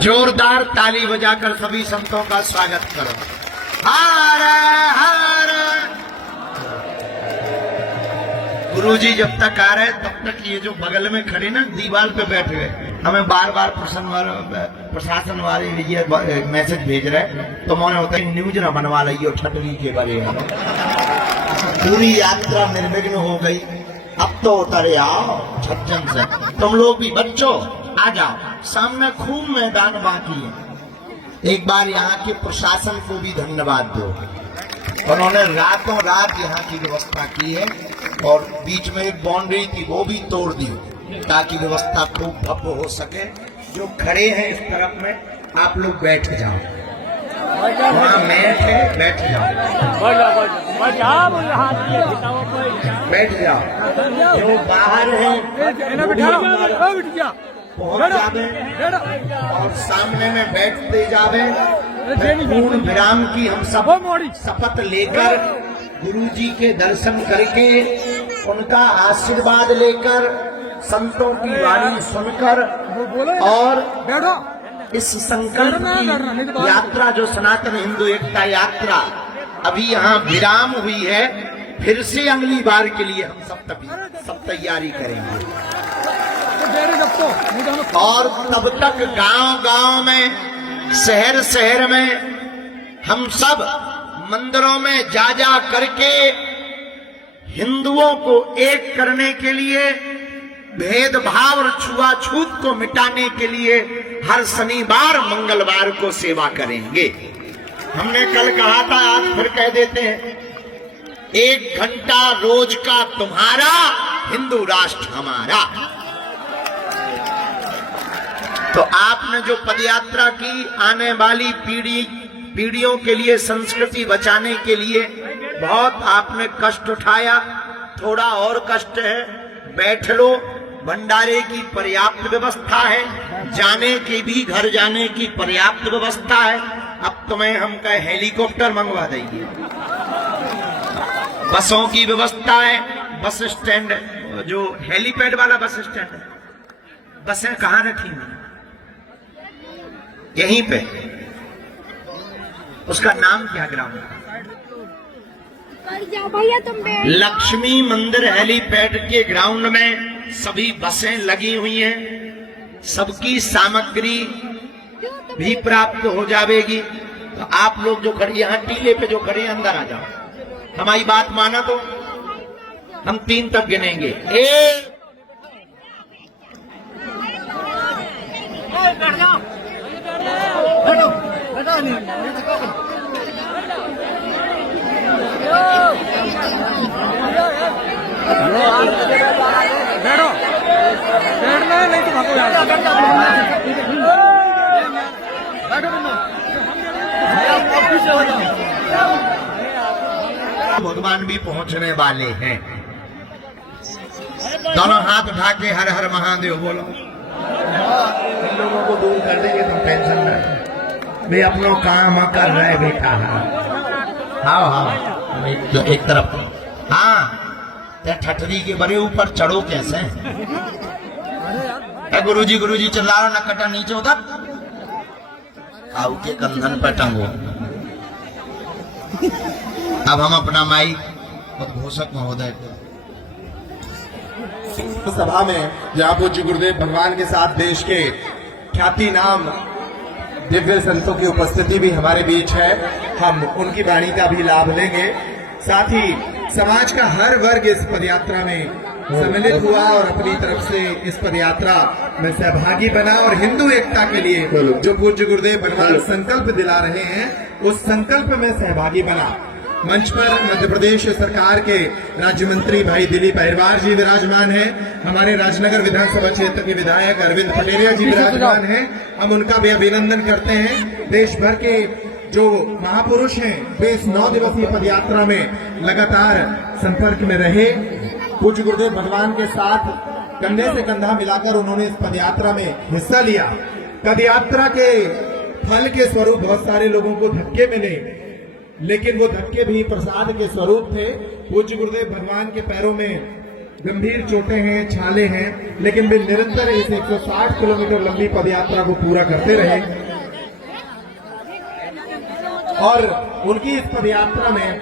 जोरदार ताली बजाकर सभी संतों का स्वागत करो। हर हर गुरुजी जब तक आ रहे तब तक ये जो बगल में खड़े ना दीवार पे बैठ गए, हमें बार बार प्रशासन वाले ये मैसेज भेज रहे तो मौन होता है न्यूज ना बनवा ली हो छतरी के बारे में। पूरी यात्रा निर्विघ्न हो गई। अब तो उतरे आओ छज्जन से, तुम लोग भी बच्चों आ जाओ, सामने खूब मैदान बाकी है। एक बार यहाँ के प्रशासन को भी धन्यवाद दो, उन्होंने रातों रात यहाँ की व्यवस्था की है और बीच में एक बाउंड्री थी वो भी तोड़ दी ताकि व्यवस्था खूब भव्य हो सके। जो खड़े हैं इस तरफ में आप लोग बैठ जाओ, वहाँ मैट है बैठ जाओ, बैठ जाओ। जो बाहर है पहुंच जावे और सामने में बैठते जावे। पूर्ण विराम की हम सब शपथ लेकर गुरुजी के दर्शन करके उनका आशीर्वाद लेकर संतों की वाणी सुनकर और इस संकल्प की यात्रा जो सनातन हिंदू एकता यात्रा अभी यहाँ विराम हुई है, फिर से अगली बार के लिए हम सब तैयारी करेंगे। और तब तक गांव-गांव में शहर शहर में हम सब मंदिरों में जा करके हिंदुओं को एक करने के लिए, भेदभाव और छुआछूत को मिटाने के लिए हर शनिवार मंगलवार को सेवा करेंगे। हमने कल कहा था, आज फिर कह देते हैं, 1 घंटा रोज का तुम्हारा, हिंदू राष्ट्र हमारा। तो आपने जो पदयात्रा की, आने वाली पीढ़ियों के लिए, संस्कृति बचाने के लिए बहुत आपने कष्ट उठाया। थोड़ा और कष्ट है, बैठ लो, भंडारे की पर्याप्त व्यवस्था है, जाने की भी घर जाने की पर्याप्त व्यवस्था है। अब तुम्हें हम कहे हेलीकॉप्टर मंगवा देंगे, बसों की व्यवस्था है, बस स्टैंड जो हेलीपैड वाला बस स्टैंड है, बसें कहाँ रखी हुई? यहीं पे। उसका नाम क्या ग्राउंड? लक्ष्मी मंदिर हेलीपैड के ग्राउंड में सभी बसें लगी हुई हैं, सबकी सामग्री भी प्राप्त हो जाएगी। तो आप लोग जो खड़ी यहाँ टीले पे जो खड़े अंदर आ जाओ, हमारी बात माना तो हम 3 तक गिनेंगे। 1 भगवान भी पहुंचने वाले हैं। दोनों हाथ उठा के हर हर महादेव बोलो। इन लोगों को दूर कर देंगे तो टेंशन ना, वे अपनों काम कर रहे बेटा। हाँ एक तरफ हाँ, ठठरी के बड़े ऊपर चढ़ो कैसे? गुरुजी चिल्ला रहा, नकटा नीचे उतर, आउ के कंधन पर टंगो। अब हम अपना माइक उद्घोषक महोदय को सभा में जहाँ पूज्य गुरुदेव भगवान के साथ देश के ख्याति नाम दिव्य संतों की उपस्थिति भी हमारे बीच है, हम उनकी वाणी का भी लाभ लेंगे। साथ ही समाज का हर वर्ग इस पदयात्रा में सम्मिलित हुआ और अपनी तरफ से इस पदयात्रा में सहभागी बना और हिंदू एकता के लिए जो पूज्य गुरुदेव भगवान संकल्प दिला रहे हैं उस संकल्प में सहभागी बना। मंच पर मध्य प्रदेश सरकार के राज्य मंत्री भाई दिलीप अहिरवार जी विराजमान हैं, हमारे राजनगर विधानसभा क्षेत्र के विधायक अरविंद पटेरिया जी विराजमान हैं। हम उनका भी अभिनंदन करते हैं। देश भर के जो महापुरुष हैं वे इस 9 दिवसीय पदयात्रा में लगातार संपर्क में रहे। पूज्य गुरुदेव भगवान के साथ कंधे से कंधा मिलाकर उन्होंने इस पदयात्रा में हिस्सा लिया। पदयात्रा के फल के स्वरूप बहुत सारे लोगों को धक्के मिले, लेकिन वो धक्के भी प्रसाद के स्वरूप थे। पूज्य गुरुदेव भगवान के पैरों में गंभीर चोटें हैं, छाले हैं, लेकिन वे निरंतर इस 160 किलोमीटर लंबी पदयात्रा को पूरा करते रहे और उनकी इस पदयात्रा में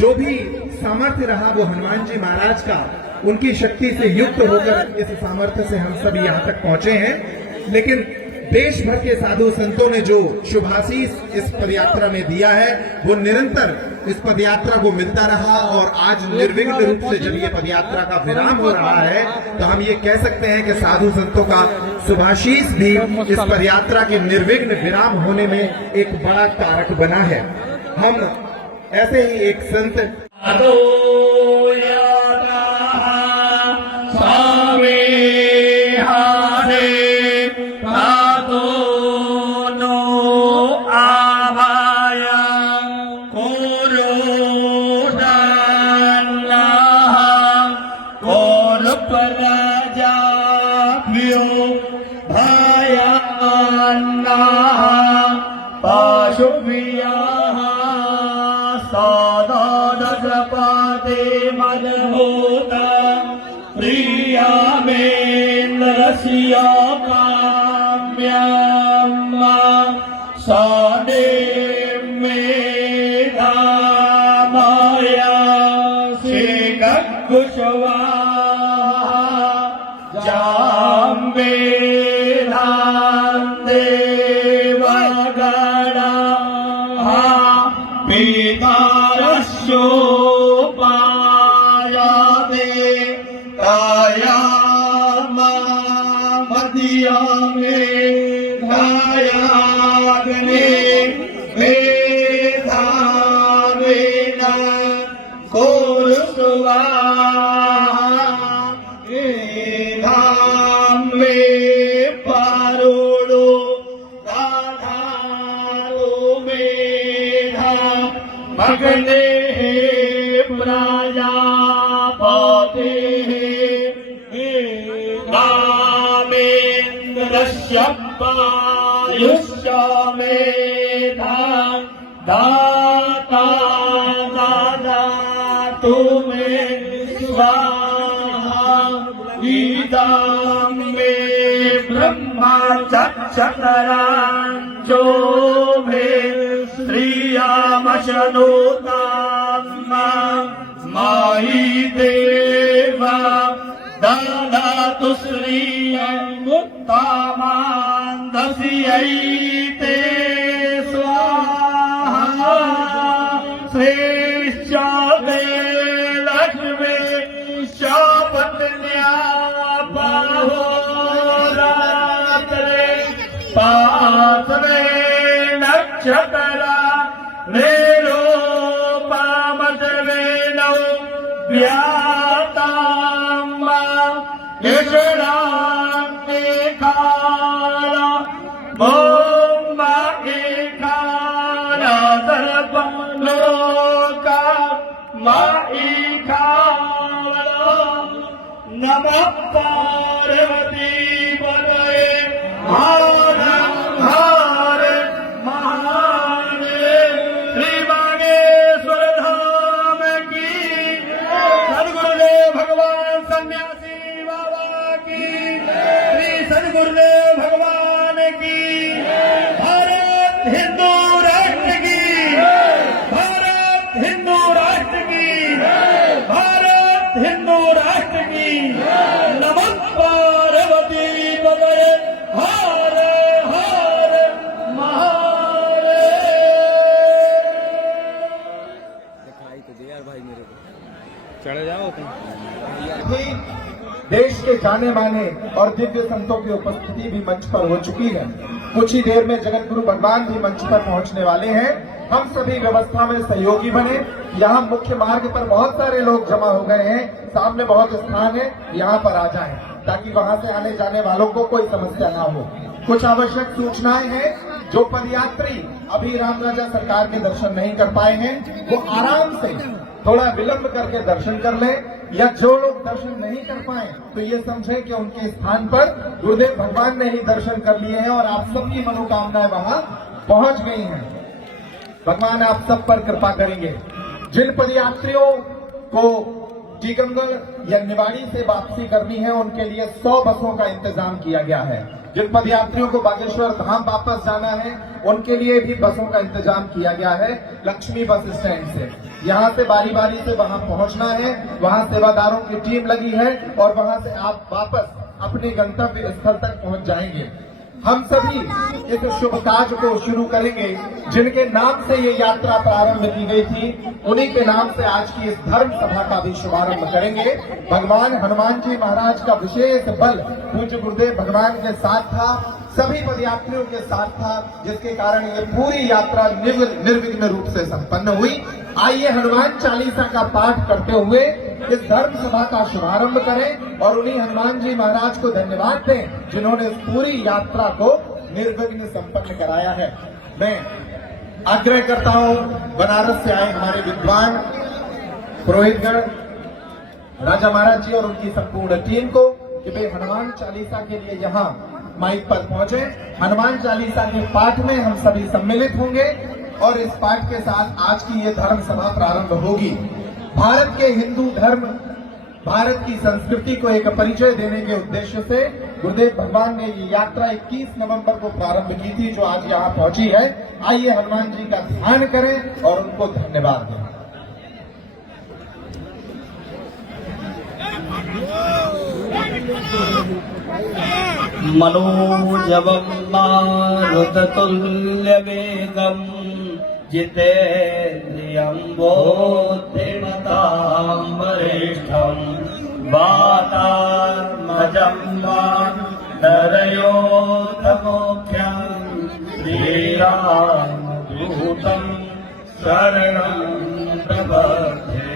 जो भी सामर्थ्य रहा वो हनुमान जी महाराज का, उनकी शक्ति से युक्त होकर इस सामर्थ्य से हम सभी यहाँ तक पहुंचे हैं। लेकिन देश भर के साधु संतों ने जो शुभाशीष इस पदयात्रा में दिया है वो निरंतर इस पदयात्रा को मिलता रहा और आज निर्विघ्न रूप से जब ये पदयात्रा का विराम हो रहा है तो हम ये कह सकते हैं कि साधु संतों का शुभाशीष भी इस पदयात्रा के निर्विघ्न विराम होने में एक बड़ा कारक बना है। हम ऐसे ही एक संत प्रिया में रसिया काम्या सादे में माया से कुशवा जाम्बे देवगणा पितारस्यो भगने प्रजापते रामेन्द्रस्य पायुष्य मेधा दाता ददातु मे स्वाहा इदं मे ब्रह्मा चक्षकराञ्चो मे श्रियामशनोताम्मा मायि देवा ददातु श्रियमुत्तमान्दस्यैते स्वाहा श्रेष्ठे लक्ष्मी शापत्न्या पाहोरात्रे पात्रे नक्षत्रा रेलो पामजवेनो व्याताम्मा यशरान्ते काला बोम्बा एकाला सर्वं लोका माईकाला नमः पार्वती पदये गुरुदेव भगवान की। भारत हिंदू राष्ट्र की। भारत हिंदू राष्ट्र की। भारत हिंदू राष्ट्र की। नमः पार्वती पतये हर हर महादेव। दिखाई तो दे यार भाई मेरे को, चढ़ जाओ तुम। देश के जाने माने और दिव्य संतों की उपस्थिति भी मंच पर हो चुकी है। कुछ ही देर में जगत गुरु भगवान भी मंच पर पहुंचने वाले हैं। हम सभी व्यवस्था में सहयोगी बने। यहाँ मुख्य मार्ग पर बहुत सारे लोग जमा हो गए हैं, सामने बहुत स्थान है, यहाँ पर आ जाएं ताकि वहाँ से आने जाने वालों को कोई समस्या ना हो। कुछ आवश्यक सूचनाएं हैं। जो पदयात्री अभी राम राजा सरकार के दर्शन नहीं कर पाए हैं वो आराम से थोड़ा विलंब करके दर्शन कर ले, या जो लोग दर्शन नहीं कर पाए तो ये समझे कि उनके स्थान पर गुरुदेव भगवान ने ही दर्शन कर लिए हैं और आप सबकी मनोकामनाएं वहां पहुंच गई हैं। भगवान आप सब पर कृपा करेंगे। जिन पदयात्रियों को टीकमगढ़ या निवाड़ी से वापसी करनी है उनके लिए 100 बसों का इंतजाम किया गया है। जिन पदयात्रियों को बागेश्वर धाम वापस जाना है उनके लिए भी बसों का इंतजाम किया गया है लक्ष्मी बस स्टैंड से। यहाँ से बारी बारी से वहाँ पहुँचना है, वहाँ सेवादारों की टीम लगी है और वहाँ से आप वापस अपने गंतव्य स्थल तक पहुँच जाएंगे। हम सभी इस शुभ काज को शुरू करेंगे। जिनके नाम से ये यात्रा प्रारंभ की गई थी उन्हीं के नाम से आज की इस धर्म सभा का भी शुभारंभ करेंगे। भगवान हनुमान जी महाराज का विशेष बल पूज्य गुरुदेव भगवान के साथ था, सभी पदयात्रियों के साथ था, जिसके कारण ये पूरी यात्रा निर्विघ्न रूप से संपन्न हुई। आइए हनुमान चालीसा का पाठ करते हुए इस धर्म सभा का शुभारंभ करें और उन्हीं हनुमान जी महाराज को धन्यवाद दें जिन्होंने इस पूरी यात्रा को निर्विघ्न संपन्न कराया है। मैं आग्रह करता हूं बनारस से आए हमारे विद्वान पुरोहितगण राजा महाराज जी और उनकी संपूर्ण टीम को कि वे हनुमान चालीसा के लिए यहाँ माइक पर पहुंचे। हनुमान चालीसा के पाठ में हम सभी सम्मिलित होंगे और इस पाठ के साथ आज की ये धर्म सभा प्रारंभ होगी। भारत के हिंदू धर्म, भारत की संस्कृति को एक परिचय देने के उद्देश्य से गुरुदेव भगवान ने ये यात्रा 21 नवंबर को प्रारंभ की थी जो आज यहाँ पहुंची है। आइए हनुमान जी का ध्यान करें और उनको धन्यवाद दें। मनोजवं मारुततुल्यवेगम् जितेन्द्रियं बुद्धिमतां वरिष्ठं वातात्मजं नरयोधमुख्यं श्रीरामदूतं शरणं प्रपद्ये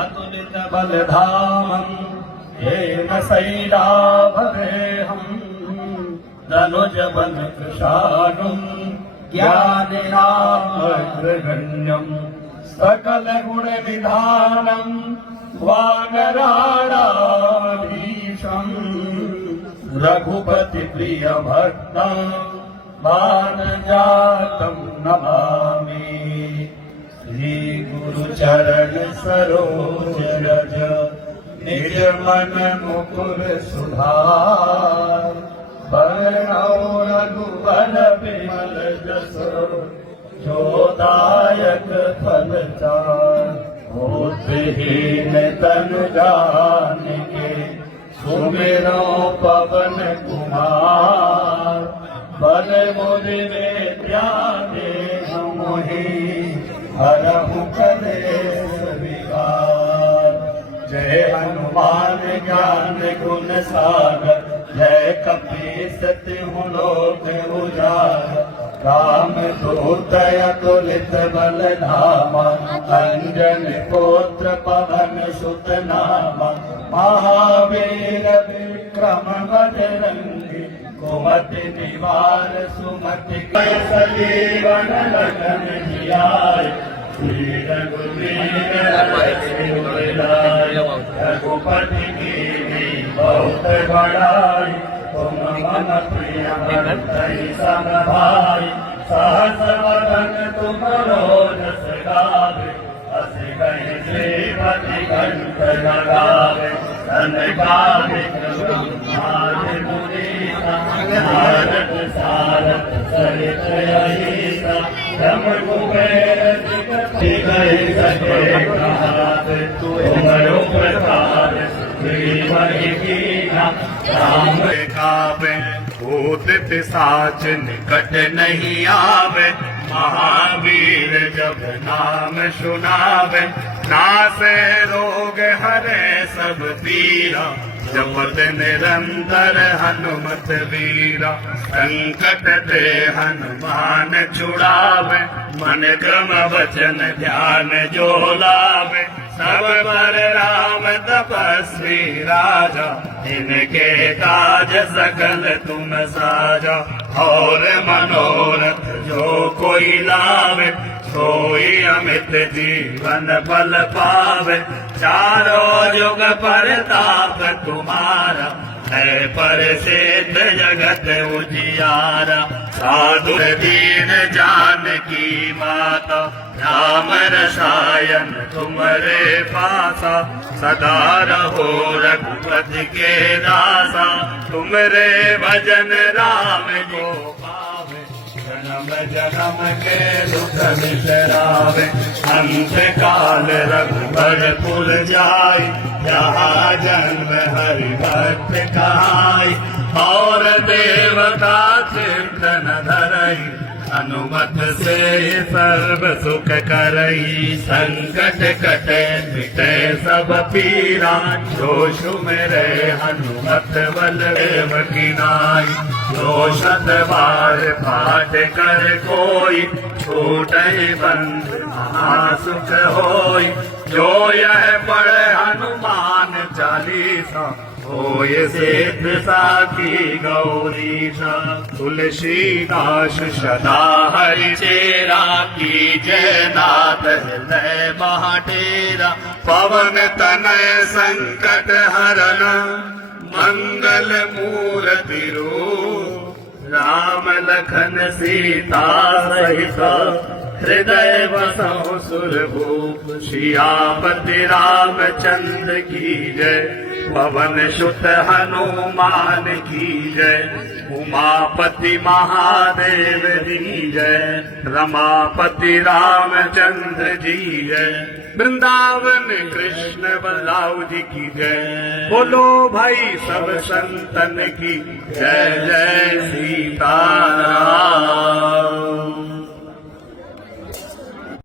अतुलितबलधामम् येन शैलाभरेऽहं धनुजबलकृशानुं ज्ञानिनामग्रगण्यं सकलगुणविधानं वानराणाधीशं रघुपतिप्रियभक्तं मानजातं नमामि। श्रीगुरुचरण सरोज रज निज मन मुकुर सुधार बरनौ रघुबर बिमल जस जो दायक फल चार। होत्रहीन तनु जानिके सुमिरो पवन कुमार बल बुद्धि विद्या देहु मोहि हरहु कलेश विकार। जय हनुमान ज्ञान गुण सागर जय कपीस तिहु लोक उजागर। राम दूत अतुलित बल धामा अंजन पुत्र पवन सुत नामा। महावीर विक्रम बजरंगी कुमति निवार सुमति सजीवन लगन जियाय। श्री रघुवीर रघुपति की बहुत बड़ाई तुम मन प्रिय भरतहि सन भाई। सहस वदन तुम रोजस गावे अस कहि श्रीपति कंठ लगावे। सनकादिक ब्रह्मादि मुनीसा नारद सारद सहित अहिसा। जम कुबेर गए सके कहावे तुमरो प्रसाद श्रीमहि कीना। राम कावे भूत पिशाच निकट नहीं आवे। महावीर जब नाम सुनावे नासे रोग हरे सब पीरा। जपत निरंतर हनुमत वीरा। संकट ते हनुमान छुड़ावे मन क्रम वचन ध्यान जो लावे। सब पर राम तपस्वी राजा इनके काज सकल तुम साजा। और मनोरथ जो कोई लावे सोई अमित जीवन फल पावे। चारों युग परताप तुम्हारा है प्रसिद्ध जगत उजियारा। साधु दीन जानकी माता राम रसायन तुम्हारे पासा सदा रहो रघुपति के दासा तुमरे भजन राम को पावे जन्म जन्म के दुख बिसरावे अंत काल रघुबरपुर जाई जहाँ जन्म हरि भक्त कहाई और देवता चिंतन धरई अनुमत से सर्व सुख करई संकट कटे मिटे सब पीरा जो सुमिरे हनुमत बलदेव की नाई जो शत बार पाठ कर कोई छूटे बंद महासुख होई जो यह पढ़े हनुमान चालीसा होय सिद्ध साखी गौरीशा तुलसीदास सदा हरि चेरा की जय नाथ हृदय महाटेरा पवन तनय संकट हरन मंगल मूर्ति रूप राम लखन सीता सहित हृदय बसो सुरभूप सियापति रामचंद्र की जय पवन सुत हनुमान की जय उमापति महादेव जी जय रमापति रामचंद्र जी जय वृंदावन कृष्ण बलराव जी की जय बोलो भाई सब संतन की जय जय सीताराम।